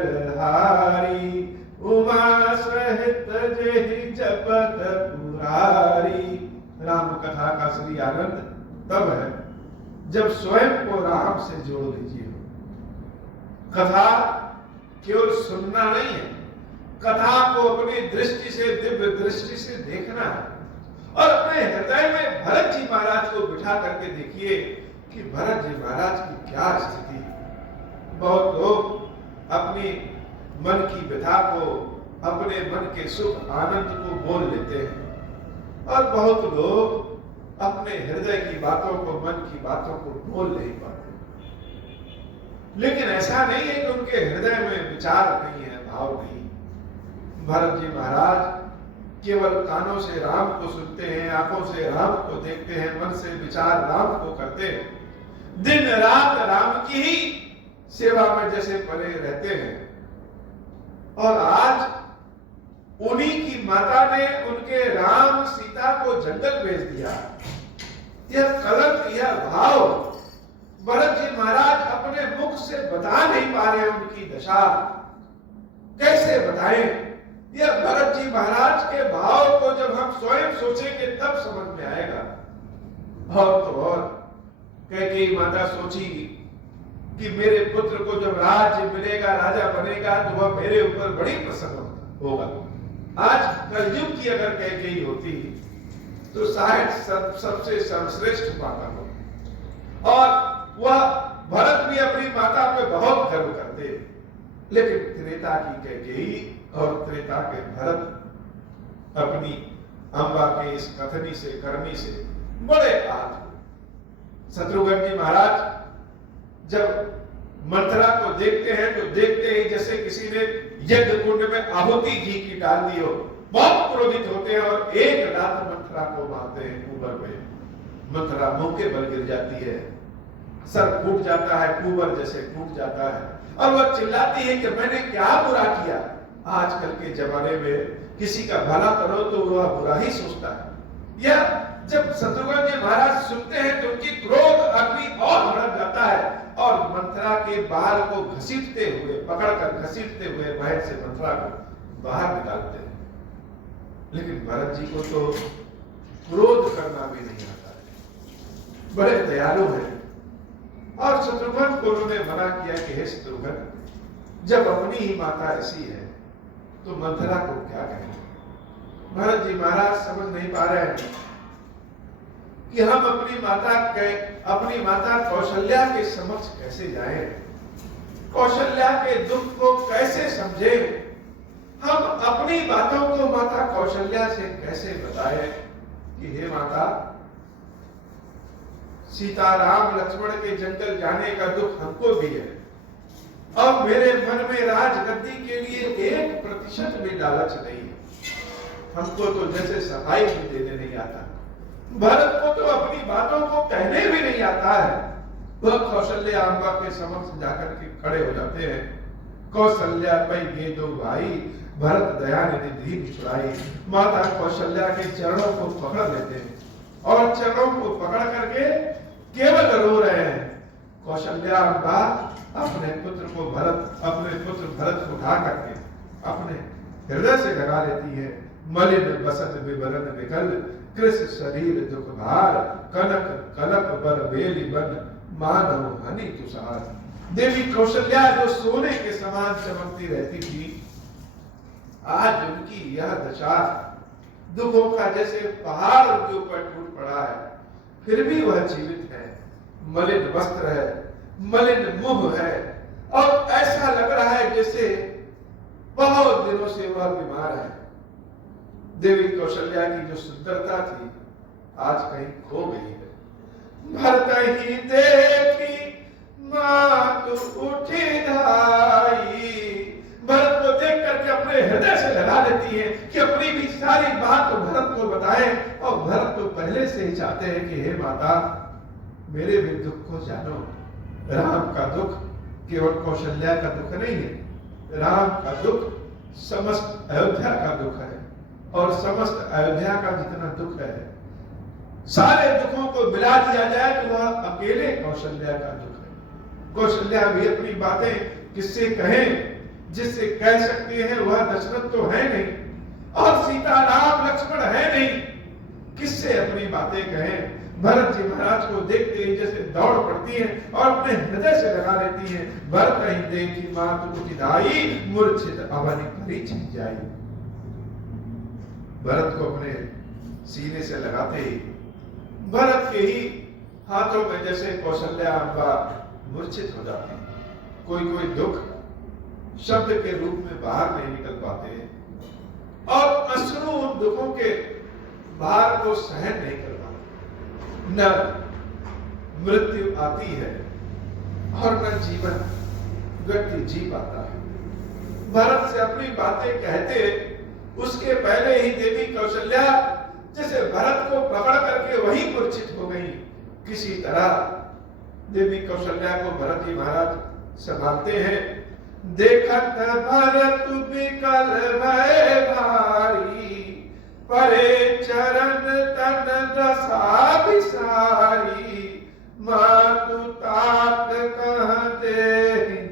बलहारी, उमा सहित जेहि जपत पुरारी। राम कथा का असली आनंद तब है जब स्वयं को राम से जोड़ लीजिए। कथा केवल सुनना नहीं है, कथा को अपनी दृष्टि से, दिव्य दृष्टि से देखना है। और अपने हृदय में भरत जी महाराज को बिठा करके देखिए कि भरत जी महाराज की क्या स्थिति है। बहुत लोग अपनी मन की व्यथा को, अपने मन के सुख आनंद को बोल लेते हैं, और बहुत लोग अपने हृदय की बातों को, मन की बातों को बोल नहीं पाते। लेकिन ऐसा नहीं है कि उनके हृदय में विचार नहीं है, भाव नहीं। भरत जी महाराज केवल कानों से राम को सुनते हैं, आंखों से राम को देखते हैं, मन से विचार राम को करते हैं, दिन रात राम की ही सेवा में जैसे पड़े रहते हैं। और आज उन्हीं की माता ने उनके राम सीता को जंगल भेज दिया। यह कलंक, यह भाव भरत जी महाराज अपने मुख से बता नहीं पा रहे। उनकी दशा कैसे बताएं? यह भरत जी महाराज के भाव को जब हम स्वयं सोचेंगे तब समझ में आएगा। और तो और कैकेयी माता सोची कि मेरे पुत्र को जब राज्य मिलेगा, राजा बनेगा, तो वह मेरे ऊपर बड़ी प्रसन्न होगा। आज कलयुग की अगर कैकेयी होती तो शायद सबसे सर्वश्रेष्ठ माता हो, और वह भरत भी अपनी माता पे बहुत गर्व करते। लेकिन त्रेता की कैकेयी और त्रेता के भरत अपनी अम्बा के इस कथनी से, करनी से बड़े आहत। शत्रुघ्न जी महाराज जब मंथरा को देखते हैं तो देखते ही जैसे किसी ने यज्ञ कुंड में आहुति घी की डाल दी हो, बहुत क्रोधित होते हैं और एक लात मंथरा को मारते हैं कुबर में। मंथरा मुंह के बल गिर जाती है, सर फूट जाता है, कुबर जैसे टूट जाता है, और वह चिल्लाती है कि मैंने क्या बुरा किया। आजकल के जमाने में किसी का भला करो तो वह बुरा ही सोचता है। यह जब शत्रुघ्न जी महाराज सुनते हैं तो उनकी क्रोध अग्नि और भड़क जाता है, और मंथरा के बाल को घसीटते हुए, पकड़कर घसीटते हुए महल से मंथरा को बाहर निकालते हैं। लेकिन भरत जी को तो क्रोध करना भी नहीं आता है, बड़े दयालु हैं। और शत्रुघ्न को उन्होंने मना किया कि हे शत्रुघ्न, जब अपनी ही माता ऐसी है तो मंथरा को क्या कहें। भरत जी महाराज समझ नहीं पा रहे हैं कि हम अपनी माता कौशल्या के समक्ष कैसे जाएं, कौशल्या के दुख को कैसे समझें, हम अपनी बातों को माता कौशल्या से कैसे बताएं कि हे माता, सीता राम लक्ष्मण के जंगल जाने का दुख हमको भी है, और मेरे मन में राजगद्दी के लिए 1% भी लालच नहीं है। हमको तो जैसे सफाई भी देने नहीं आता। भरत को तो अपनी बातों को कहने भी नहीं आता है। वह कौशल्या अम्बा के समक्ष जाकर के खड़े हो जाते हैं। कौशल्या पै गे दो भाई, भरत दया निधि छुड़ाई। माता कौशल्या के चरणों को पकड़ लेते हैं, और चरणों को पकड़ करके केवल रो रहे हैं। कौशल्या अम्बा अपने पुत्र भरत को उठा करके अपने हृदय से लगा लेती है। मलिन बसत विवरण विकल, कृष शरीर दुख भार, कनक कलप बर बेली बन, मानव हनि तुषार। देवी कौशल्या जो सोने के समान चमकती रहती थी, आज उनकी यह दशा, दुखों का जैसे पहाड़ उनके ऊपर टूट पड़ा है, फिर भी वह जीवित है। मलिन वस्त्र है, मलिन मुंह है, और ऐसा लग रहा है जैसे बहुत दिनों से वह बीमार है। देवी कौशल्या की जो सुंदरता थी आज कहीं खो गई है। भरत ही देखी मातु उठी धाई। भरत को देख करके अपने हृदय से लगा लेती है कि अपनी भी सारी बात तो भरत को बताएं, और भरत तो पहले से ही चाहते हैं कि हे माता, मेरे भी दुख को जानो। राम का दुख केवल कौशल्या का दुख नहीं है, राम का दुख समस्त अयोध्या का दुख है, और समस्त अयोध्या का जितना दुख है, सारे दुखों को मिला दिया जाए तो वह अकेले कौशल्या का दुख है। कौशल्या भी अपनी बातें किससे कहें, जिससे कह सकते हैं वह दशरथ तो है नहीं, और सीता राम लक्ष्मण है नहीं, किससे अपनी बातें कहें। भरत जी महाराज को देखते ही जैसे दौड़ पड़ती है और अपने हृदय से लगा लेती है। भरत कहीं देखी मातु उठिदाई, मूर्छित अवनि करी छिप जाई। भरत को अपने सीने से लगाते ही भरत के ही हाथों में जैसे कौशल्या अम्बा मूर्छित हो जाती है। कोई कोई दुख शब्द के रूप में बाहर नहीं निकल पाते हैं और अश्रु उन दुखों के भार को सहन नहीं कर पाते। न मृत्यु आती है और न जीवन व्यक्ति जी पाता है। भरत से अपनी बातें कहते उसके पहले ही देवी कौशल्या जैसे भरत को पकड़ करके वही मूर्छित हो गई। किसी तरह देवी कौशल्या को भरत जी महाराज संभालते हैं। देखत भरत विकल भय भारी, परे चरण तन दशा विसारी, मातु तात कहते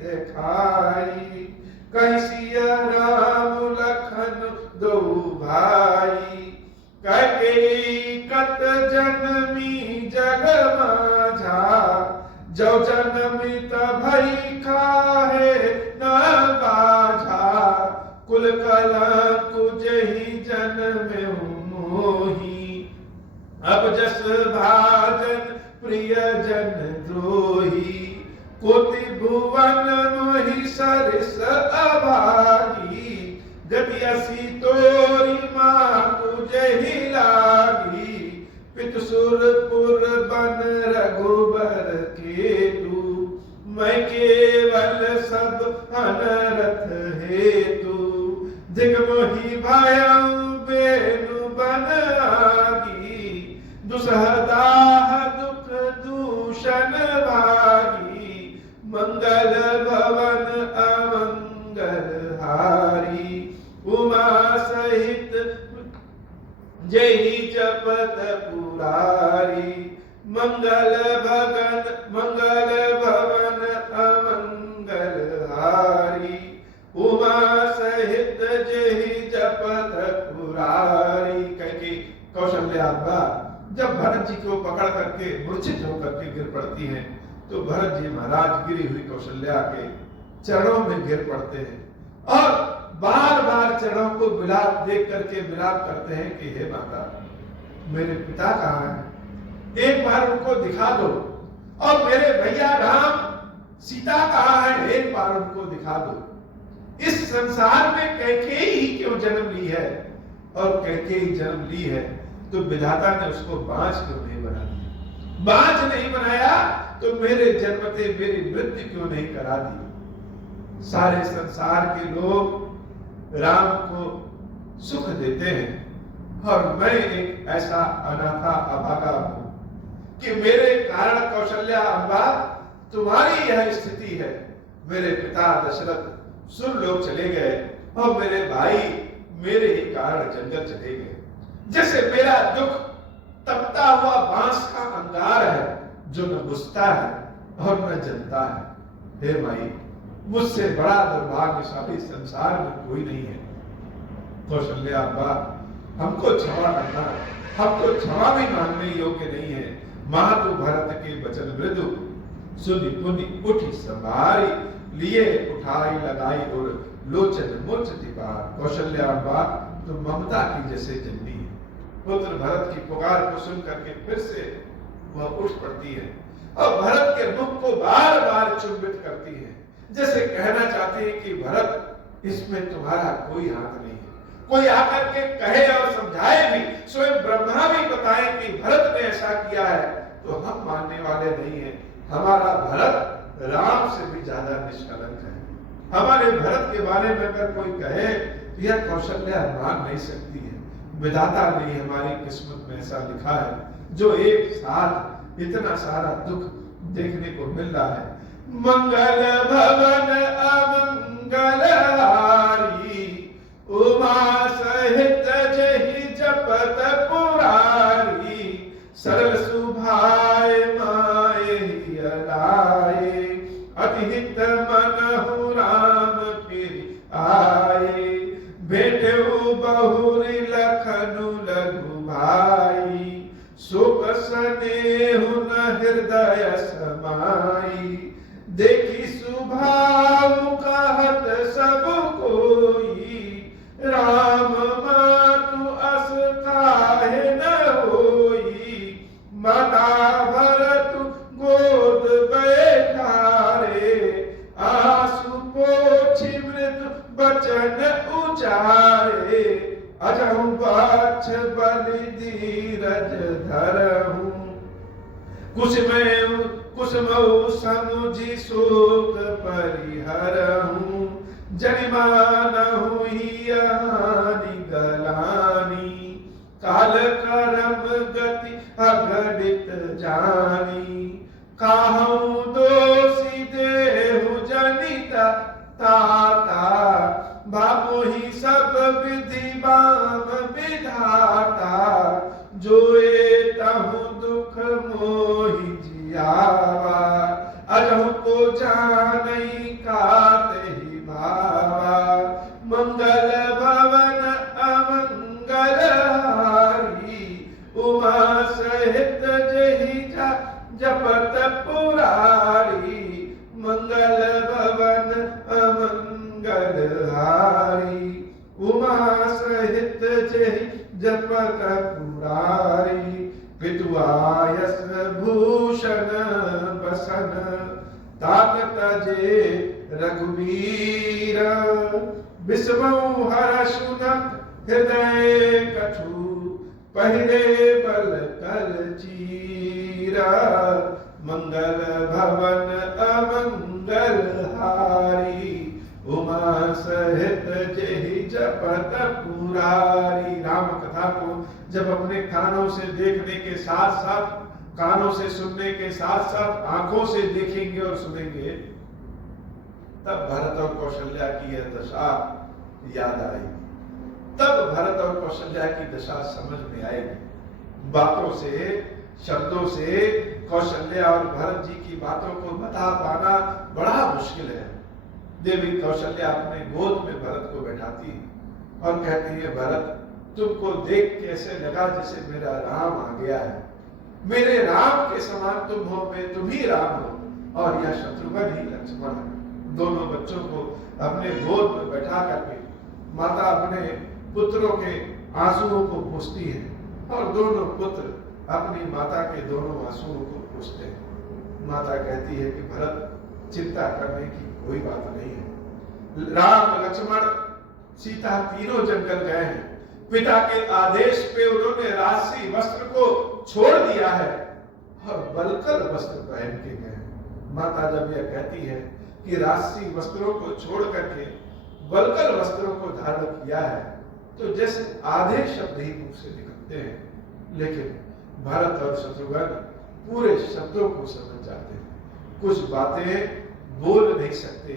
दिखाई, कैसिया राम लखन दो भाई, कैकेयी कत जनमी जग माझा, जो जनमित भई खाहे न बाझा, कुल कलंक जहि जन्म मोही, अब जस भाजन प्रिय जन द्रोही, कोटि भुवन मोहि सरिस अभागी, गति असी तोरी मातु जहि लागी, पितु सुरपुर बन रघुबर केतु, मैं केवल सब अनरथ हेतु, दिग्मोहि भयं बेनु बन आगी, दुसहदाह दुख दूषण भागी, मंगल भवन अमंगल हारी, उमा सहित जय जपत पुरारी, मंगल भगन मंगल भवन अमंगल हारी, उमा सहित जय जपत पुरारी। कह कौशल्या जब भरत जी को पकड़ करके मूर्छित होकर के गिर पड़ती हैं तो भरत जी महाराज गिरी हुई कौशल्या के चरणों में गिर पड़ते हैं और बार बार चरणों को विलाप देख करके विलाप करते हैं कि हे माता, मेरे पिता कहाँ हैं? एक बार उनको दिखा दो। और मेरे भैया राम सीता कहाँ है? एक बार उनको दिखा दो। इस संसार में कैकेयी ही क्यों जन्म ली है? और कैकेयी जन्म ली है तो विधाता ने उसको बांझ क्यों नहीं बना दिया? बांझ नहीं बनाया तो मेरे जन्मते मेरी मृत्यु क्यों नहीं करा दी? सारे संसार के लोग राम को सुख देते हैं और मैं एक ऐसा अनाथा अभागा हूं कि मेरे कारण कौशल्या अम्बा तुम्हारी यह स्थिति है। मेरे पिता दशरथ सुरलोक चले गए और मेरे भाई मेरे ही कारण जंगल चले गए। जैसे मेरा दुख तपता हुआ बांस का अंगार है जो न बुझता है और न जलता है। हे माई, मुझसे बड़ा दुर्भाग्यशाली संसार में कोई नहीं है। कौशल्या अम्बा, हमको क्षमा करना, हमको क्षमा भी मांगने योग्य नहीं है। मातु भरत के वचन मृदु, सुनि पुनि उठी संभारी, लिए उठाई लगाई और लोचन मूर्छति पार। कौशल्या अम्बा, तुम ममता की जैसे जन्मी है। पुत्र भरत की पुकार को सुन करके फिर से वह उठ पड़ती है और भरत के मुख को बार बार चुंबित करती है, जैसे कहना चाहती है कि भरत, इसमें तुम्हारा कोई हाथ नहीं है। कोई आकर के कहे और समझाए भी, स्वयं ब्रह्मा भी बताए कि भरत ने ऐसा किया है तो हम मानने वाले नहीं है। हमारा भरत राम से भी ज्यादा निष्कलंक है। हमारे भरत के बारे में अगर कोई कहे तो यह कौशल्या मान नहीं सकती है। विधाता ने हमारी किस्मत में ऐसा लिखा है जो एक साथ इतना सारा दुख देखने को मिल रहा है। मंगल भवन अमंगल हारी, उमा सहित जहि जपत पुरारी, सरल सुभाए माए हियलाए, अति हित मनहु राम फिरि आए, भेटऊ बहुरी लखनु लघु भाई, सुख स्नेहु न हृदय समाई, देखी सुभाव कहत सब कोई, राम मातु अस काहे न होई, माता भरत गोद बैठारे, आंसू पोछी मृदु बचन उचारे, अजहु बाछ बलि धीरज धरहूं, कुसुमऊ समुझि शोक परिहरहूं, जनिमानहु हियानि गलानी, काल करम गति अघटित जानी, काहू दोषी देहु जनिता ताता, बाबोहि सब विधि बाम विधाता, जोए तहु दुख मोहि जियावा, अजहु को जानई कातहि भावा, मंगल भवन अमंगल हारी, उमा सहित जहि जपत पुरारी, मंगल भवन अमंगल हारी, उमा सहित जहि जपत पुरारी, पितु आयस भूषण बसन, तात तजे रघुवीर, विस्मऊ हर्षुनत हृदय कछु, पहिरे बल कल चीरा, मंगल भवन अमंगल हारी, उमा सहित जहि जपत पुरारी। राम कथा को जब अपने कानों से देखने के साथ साथ, कानों से सुनने के साथ साथ आंखों से देखेंगे और सुनेंगे, तब भरत और कौशल्या की यह दशा याद आएगी, तब भरत और कौशल्या की दशा समझ में आएगी। बातों से, शब्दों से कौशल्या और भरत जी की बातों को बता पाना बड़ा मुश्किल है। देवी कौशल्या अपने गोद में भरत को बैठाती और कहती है, भरत तुमको देख कैसे लगा जैसे मेरा राम आ गया है, मेरे राम के समान तुम हो, मैं तुम ही राम हो और यह शत्रुघ्न ही लक्ष्मण है। दोनों बच्चों को अपने गोद में बैठा करके माता अपने पुत्रों के आंसुओं को पोंछती है और दोनों पुत्र अपनी माता के दोनों आंसुओं को पोंछते हैं। माता कहती है कि भरत चिंता करने की कोई बात नहीं है, राम लक्ष्मण सीता तीनों जंगल गए हैं, पिता के आदेश पे उन्होंने राजसी वस्त्र को छोड़ दिया है और बलकर वस्त्र पहन के गए। माता जब यह कहती है कि राजसी वस्त्रों को छोड़ करके बलकर वस्त्रों को धारण किया है, तो जैसे आधे शब्द ही मुख से निकलते हैं, लेकिन भरत और शत्रुघ्न पूरे शब्दों को समझ जाते हैं। कुछ बातें बोल नहीं सकते,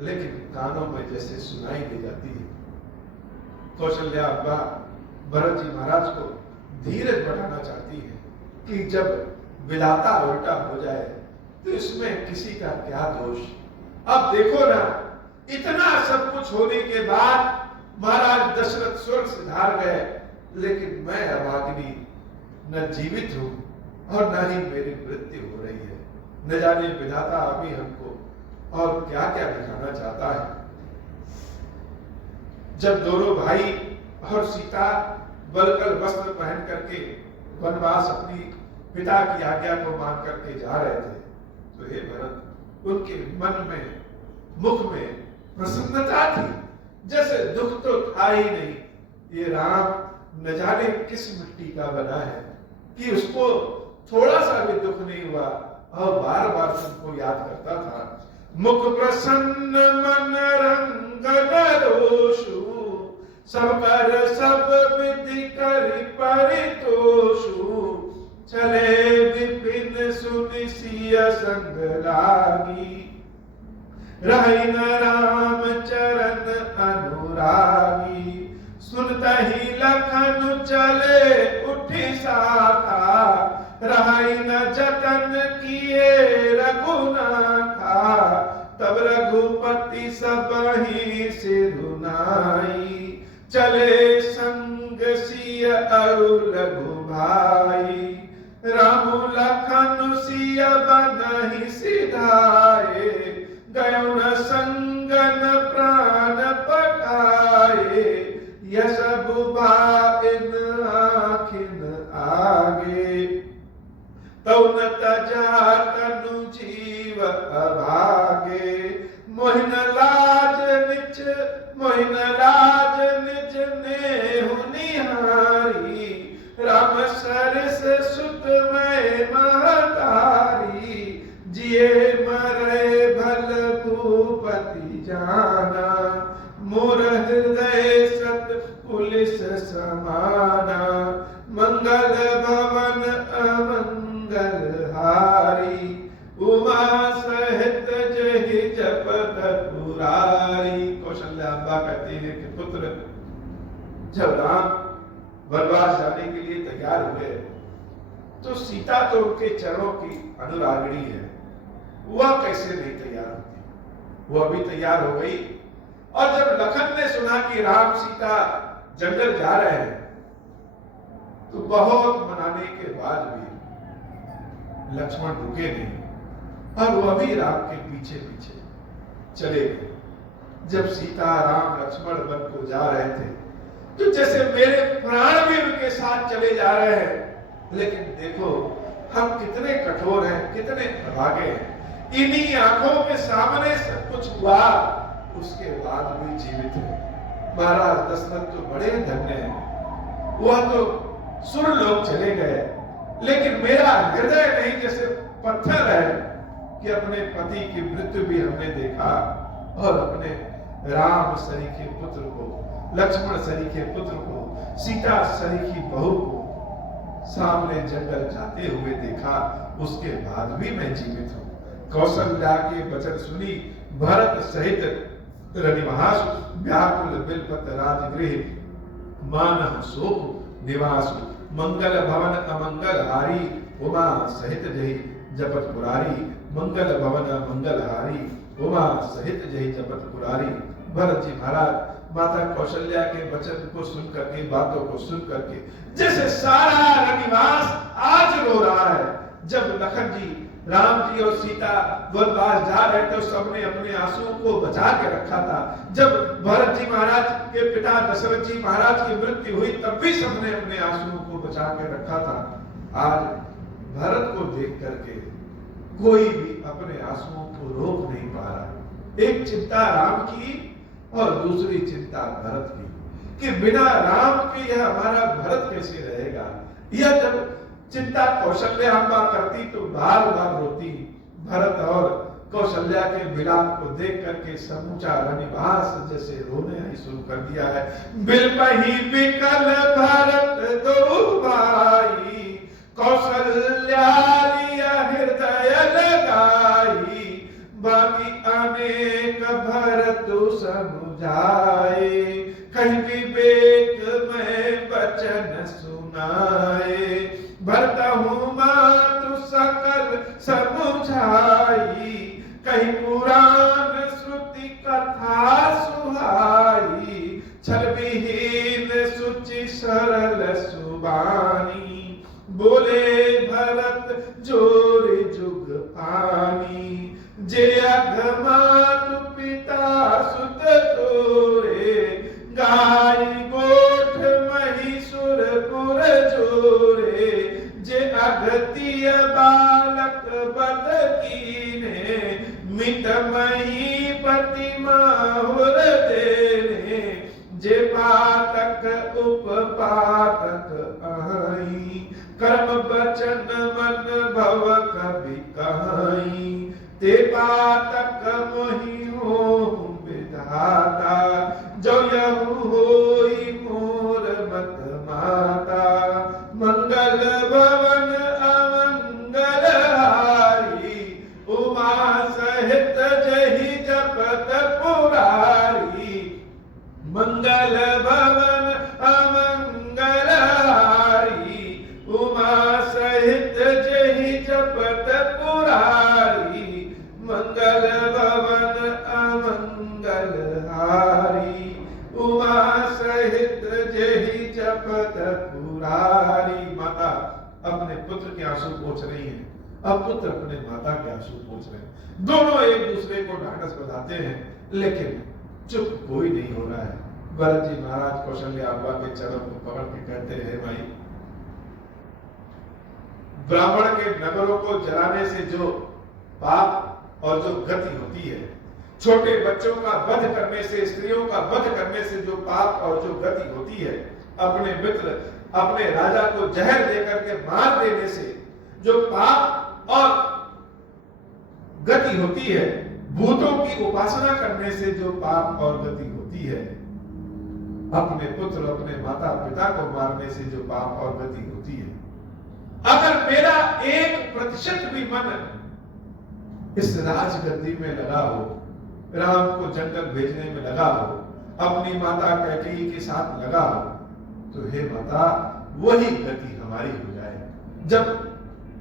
लेकिन कानों में जैसे सुनाई दे जाती है। कौशल्या अब्बा भरत जी महाराज को धीरज बढ़ाना चाहती है कि जब विधाता उल्टा हो जाए तो इसमें किसी का क्या दोष। अब देखो ना, इतना सब कुछ होने के बाद महाराज दशरथ स्वर्ग सिधार गए, लेकिन मैं अभागिनी न जीवित हूं और न ही मेरी मृत्यु हो रही है। न जाने विधाता अभी हमको और क्या क्या दिखाना चाहता है। जब दोनों भाई और सीता बलकर वस्त्र पहन करके वनवास अपनी पिता की आज्ञा को मान करके जा रहे थे, तो हे भरत, उनके मन में, मुख में प्रसन्नता थी, जैसे दुख तो था ही नहीं। ये राम न जाने किस मिट्टी का बना है कि उसको थोड़ा सा भी दुख नहीं हुआ और बार बार तुमको याद करता था। मुख प्रसन्न मन रंग रोषु, सब कर सब विधि कर परितोषु, चले विपिन सुनि सिय संग लागी, रहि न राम चरण अनुरागी, सुनता ही लखन चले उठी साथा, रहि न जतन किए रघुनाथा, तब रघुपति सबहि सिरुनाई, चले संग सिय अरु लघु भाई, राम लखन सिय बन्हि सिधाए, गयो न संगन प्राण पठाए, यश बुबाइन आखिन आगे, तौ न तजा तनु जीव अभागे, मोहिन लाज निज नेहु निहारी, राम सरस सुत मैं महतारी, जिए मरे भल भूपति जाना, मोर हृदय सत पुलिस समाना, मंगल भवन अमंगल हारी, उमा सहित जहि जपत पुरारी। कौशल्या अम्बा कहती है कि पुत्र, जब राम वनवास जाने के लिए तैयार हुए तो सीता तो उनके चरणों की अनुरागिणी है, वह कैसे नहीं तैयार होती, वो अभी तैयार हो गई। और जब लखन ने सुना कि राम सीता जंगल जा रहे हैं तो बहुत मनाने के बाद भी लक्ष्मण रुके नहीं और वह भी राम के पीछे पीछे चले गए। जब सीता राम लक्ष्मण वन को जा रहे थे तो जैसे मेरे प्राण भी उनके साथ चले जा रहे हैं, लेकिन देखो हम कितने कठोर हैं, कितने अभागे हैं, इन्हीं आंखों के सामने सब कुछ हुआ, उसके बाद भी जीवित है। महाराज दशरथ तो बड़े धन्य हैं, वह तो सुर लोग चले गए, लेकिन मेरा हृदय नहीं जैसे पत्थर है कि अपने पति की मृत्यु भी हमने देखा और अपने राम सरीखे पुत्र को, लक्ष्मण सरीखे पुत्र को, सीता सरीखी बहू को सामने जंगल जाते हुए देखा, उसके बाद भी मैं जीवित हूं। कौशल्या के वचन सुनी भरत सहित रनिवास, व्याकुल बिलपत राजगृह, मानह शोक निवास, मंगल भवन अमंगल हारी, उमा सहित जहि जपत पुरारी, मंगल भवन अमंगल हारी, उमा सहित जहि जपत पुरारी। भरत जी महाराज माता कौशल्या के वचन को सुन करके, बातों को सुन करके जैसे सारा रनिवास आज रो रहा है। जब लखन जी, राम जी और सीता वनवास जा रहे थे, सबने अपने आंसुओं को बचा के रखा था। जब भरत जी महाराज के पिता दशरथ जी महाराज की मृत्यु हुई तब भी सबने अपने आंसुओं को बचा के रखा था। आज भरत को देख करके कोई भी अपने आंसुओं को रोक नहीं पा रहा। एक चिंता राम की और दूसरी चिंता भरत की कि बिना राम के यह हमारा भरत कैसे रहेगा। यह जब चिंता कौशल्या अम्बा करती तो बार बार रोती। भरत और कौशल्या के विलाप को देख करके समूचा रनिवास जैसे रोने ही शुरू कर दिया है। बिलपहि बिकल भरत दो भाई, कौशल्या लिया हृदय लगाई, बाकी अनेक भरत समुझाए, कहीं विवेक में वचन सुनाए, भरतहु मातु सकल समुझाई, कहीं पुराण श्रुति कथा सुहाई, छल विहीन सुचि सरल सुबानी, बोले भरत जोर जुग पानी, जे अघमातु पिता सुत तोरे, गाय गोठ महिषुर पुर जोरे, जे अघतिय बालक बद कीने, मित मही पति माहुर देने, जे पातक उपपातक आई, कर्म वचन मन भव कभी कहाई, ते पातक मोहि होहु विधाता, जो यहु होई मोर मत माता, मंगल भवन अमंगल हारी, उमा सहित जहि जपत पुरारी, मंगल भवन अमंगल हारी, उमा सहित जहि जपत पुरारी, मंगल भवन जपत पुरारी। माता अपने पुत्र के आंसू पोंछ रही है, अब पुत्र अपने माता के आंसू पोंछ रहे हैं। दोनों एक दूसरे को ढांढस बंधाते हैं, लेकिन चुप कोई नहीं हो रहा है। भरत जी महाराज कौशल्या अब्बा के चरण को पकड़ के कहते हैं, भाई ब्राह्मण के नगरों को जलाने से जो पाप और जो गति होती है, छोटे बच्चों का वध करने से, स्त्रियों का वध करने से जो पाप और जो गति होती है, अपने मित्र अपने राजा को जहर देकर के मार देने से जो पाप और गति होती है, भूतों की उपासना करने से जो पाप और गति होती है, अपने पुत्र अपने माता पिता को मारने से जो पाप और गति होती है, अगर मेरा 1% भी मन इस राजगद्दी में लगा हो, राम को जंगल भेजने में लगा हो, अपनी माता कैकेयी के साथ लगा हो, तो हे माता वही गति हमारी हो जाए। जब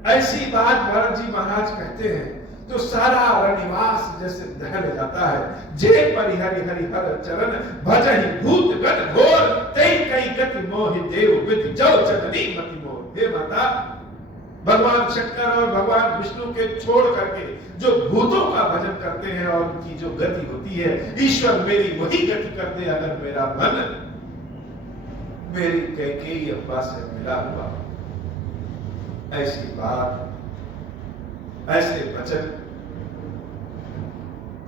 ऐसी बात भरत जी महाराज कहते हैं तो सारा रनिवास जैसे दहल जाता है। जे परिहरि हरिहर चरण भजहि भूत गण घोर, तई कई गति मोहि देव विधि जो जननी मति मोर। हे माता, भगवान शंकर और भगवान विष्णु के छोड़ करके जो भूतों का भजन करते हैं और उनकी जो गति होती है, ईश्वर मेरी वही गति कर दे अगर मेरा मन मेरी कैकेयी अब्बा से मिला हुआ। ऐसी बात, ऐसे वचन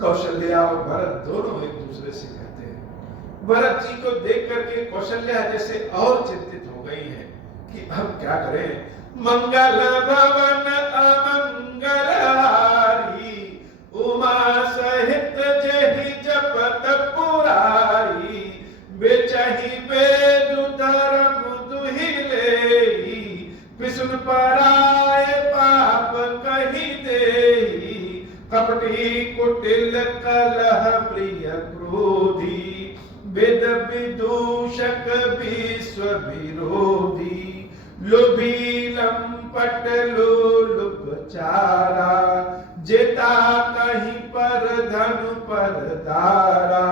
कौशल्या और भरत दोनों एक दूसरे से कहते हैं। भरत जी को देख करके कौशल्या जैसे और चिंतित हो गई है कि हम क्या करें। मंगल भवन अमंगल हारी, उमा सहित जेहि जपत पुरारी। बेचहि वेद धर्म दुहिलेहि, विष्णु पराय पाप कहि देहि। कपटी कुटिल कलह प्रिय क्रोधी, वेद विदूषक विश्व विरोधी। लोभी लंपट लोलुप चारा, जेता कहीं पर धनु पर दारा।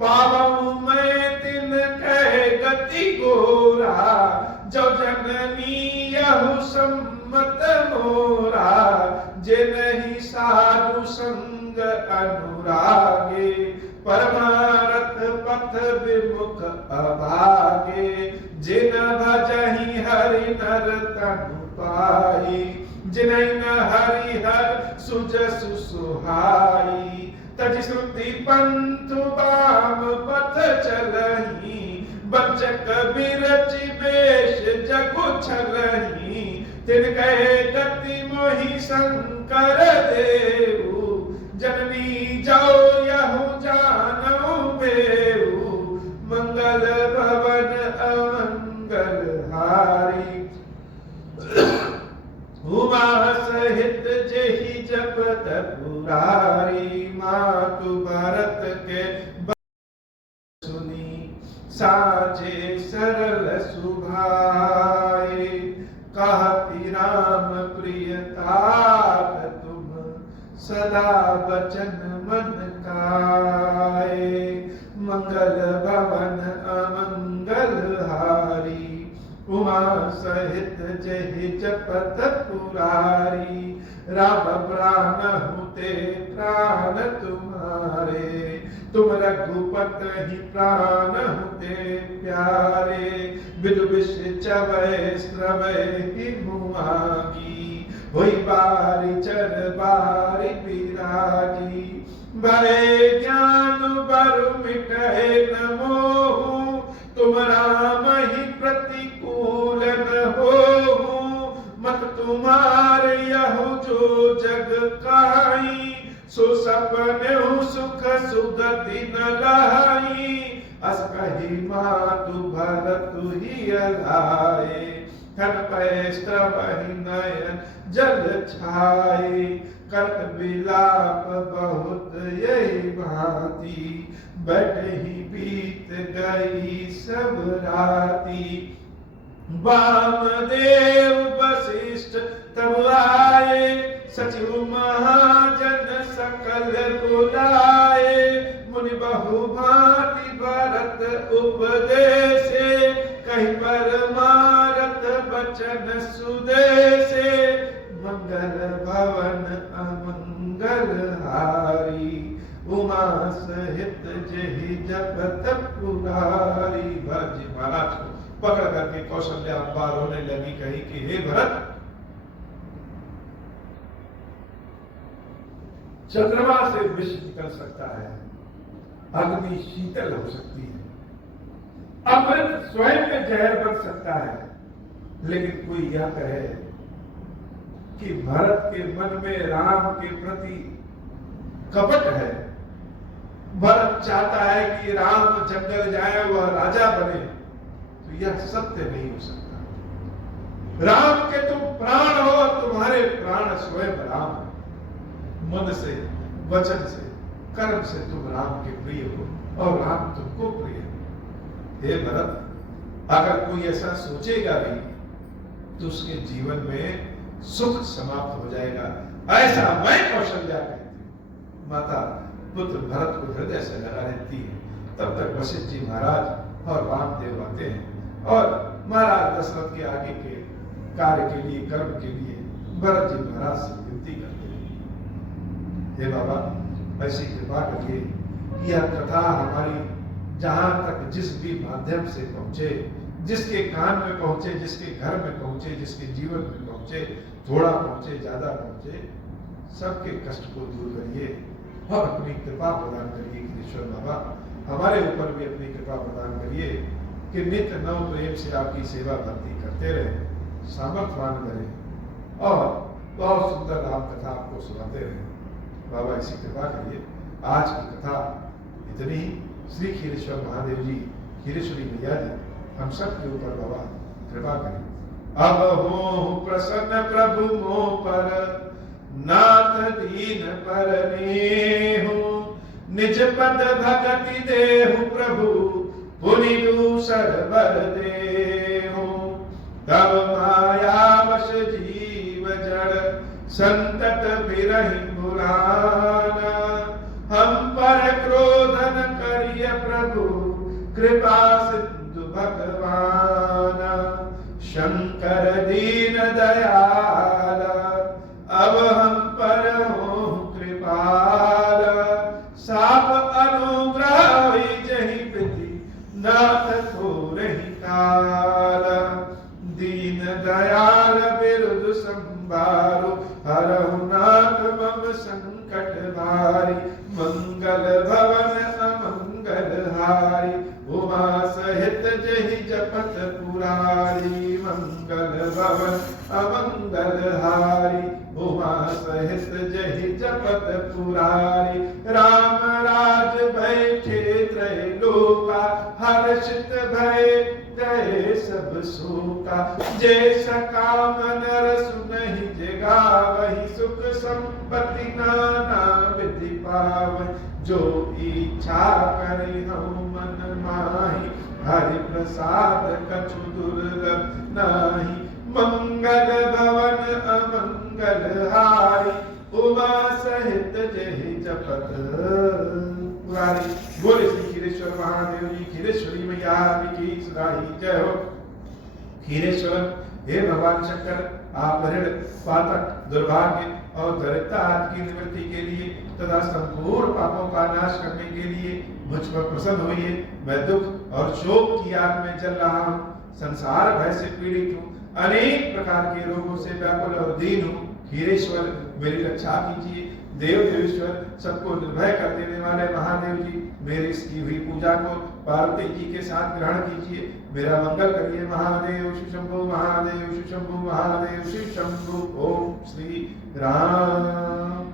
पावऊ मैं तिन कह गति गोरा, जो जननी यहु सम्मत मोरा। जे नहीं साधु संग अनुरागे, परमारथ पथ विमुख अभागे। जिन भजहि हरि नर तनु पाई, जिनहि न हरि हर सुजसु सुहाई। तज श्रुति पंथु वाम पथ चलहि, बंचक बिरचि बेश जगु छलहि। तिन कहे गति मोहि शंकर देव, जननी जाओ यहु जानऊ बेऊ। मंगल भवन अमंगल हारी, उमा सहित जेहि जपत पुरारी। मातु भरत के सुनी, साजे सरल सुभाए। कहती राम प्रियताप तुम, सदा बचन मन काए। मंगल भवन अमंगल हारी, उमा सहित जेहि जपत पुरारी। राम प्राण हुते प्राण तुम्हारे, तुम रघुपत ही प्राण हुते प्यारे। विदु विष चवै श्रवै ही मुआगी, होई बारी चर बारी बिरागी। भरे ज्ञान बरु मिटै न मोहु, तुम राम ही प्रतिकूल न होहु। मत तुम्हार यहु जो जग काई, सो सपनेहु सुख सुगति न लाई। अस कहि मातु भरत ही अलाए, थन पै स्त्रवहि नयन जल छाए। करत विलाप बहुत यही भांति, बैठहि बीत गई सब राती। वामदेव वशिष्ठ तब आए, सचिव महाजन सकल बुलाए। मुनि बहु भांति भरत उपदेशे, कहीं पर बचन सुदेशे मंगल भवन अमंगल हारी उमा सहित जहि जपत पुरारी। भरत जी महाराज को पकड़ करके कौशल्या अम्बा रोने लगी, कही कि हे भरत, चंद्रमा से विष निकल सकता है, अग्नि शीतल हो सकती है, अमृत स्वयं में जहर बन सकता है, लेकिन कोई यह कहे कि भरत के मन में राम के प्रति कपट है, भरत चाहता है कि राम जंगल जाए, वह राजा बने, तो यह सत्य नहीं हो सकता। राम के तुम प्राण हो, तुम्हारे प्राण स्वयं राम है। मन से, वचन से, कर्म से तुम राम के प्रिय हो और राम तुमको प्रिय है। हे भरत, अगर कोई ऐसा सोचेगा भी तो उसके जीवन में सुख समाप्त हो जाएगा, ऐसा मैं कौशल्या कहती हूँ। माता पुत्र भरत को हृदय से लगा लेती है। तब तक वशिष्ठ जी महाराज और रामदेव आते हैं और महाराज दशरथ के आगे के कार्य के लिए, कर्म के लिए भरत जी महाराज से विनती करते हैं, हे बाबा, ऐसी कृपा करिए कि यह कथा हमारी जहां तक जिस भी माध्यम से पहुंचे, जिसके कान में पहुंचे, जिसके घर में पहुंचे, जिसके जीवन में पहुंचे, थोड़ा पहुंचे, ज्यादा पहुंचे, सबके कष्ट को दूर करिए और अपनी कृपा प्रदान करिए। ईश्वर बाबा, हमारे ऊपर भी अपनी कृपा प्रदान करिए कि नित्य नव प्रेम से आपकी सेवा भक्ति करते रहे, सामर्थ्यवान करें और बहुत सुंदर राम कथा आपको सुनाते रहे। बाबा ऐसी कृपा करिए। आज की कथा इतनी ही। श्री खीरेश्वर महादेव जी, खीरेश्वरी मैया जी हम सब के ऊपर बाबा कृपा करें। अब हो प्रसन्न प्रभु मोह पर, नाथ दीन पर नेहु, निज पद भगति देहु प्रभु, पुनि दूसर बर देहु। तब माया वश जीव जड़, संतत बिरहि बुलाना, हम पर क्रोध न करिय प्रभु, कृपा सिंधु भगवान। शंकर दीन दयाल, अब हम पर हो कृपाल, साप अनुग्रह जहि विधि, नाथ को रही काल। दीन दयाल बिरुद संभारो, हरहु नाथ मम संकट भारी। मंगल भवन अमंगल हारी, उमा सहित जहि जपत पुरारी। मंगल भवन अमंगल हारी, उमा सहित जहि जपत पुरारी। राम राज बैठे त्रैलोका, हर्षित भय गए सब शोका। जैसा काम नर सुनहि जगावहि, सुख संपत्ति नाना विधि पावहि। जो इच्छा करि हऊँ मन माहि, हरि प्रसाद कछु दुर्लभ नाही। मंगल भवन अमंगल हारी, उमा सहित जहि जपत पुरारी। बोले श्री खीरेश्वर महादेव जी, खीरेश्वरी मैया की सदाई जय हो। खीरेश्वर, हे भगवान शंकर, आप ऋण, पातक, दुर्भाग्य और दरिद्रता की निवृत्ति के लिए तथा संपूर्ण पापों का नाश करने के लिए मुझ पर प्रसन्न होइए। मैं दुख और शोक की आग में जल रहा हूँ, संसार भय से पीड़ित हूँ, अनेक प्रकार के रोगों से व्याकुल और दीन हूँ। खीरेश्वर, मेरी रक्षा कीजिए। देव देवेश्वर, सबको निर्भय कर देने वाले महादेव जी, मेरी इसकी हुई पूजा को पार्वती जी के साथ ग्रहण कीजिए। मेरा मंगल करिए। महादेव शिव शंभु, महादेव शिव शंभु, महादेव शिव शंभु। ओम श्री राम।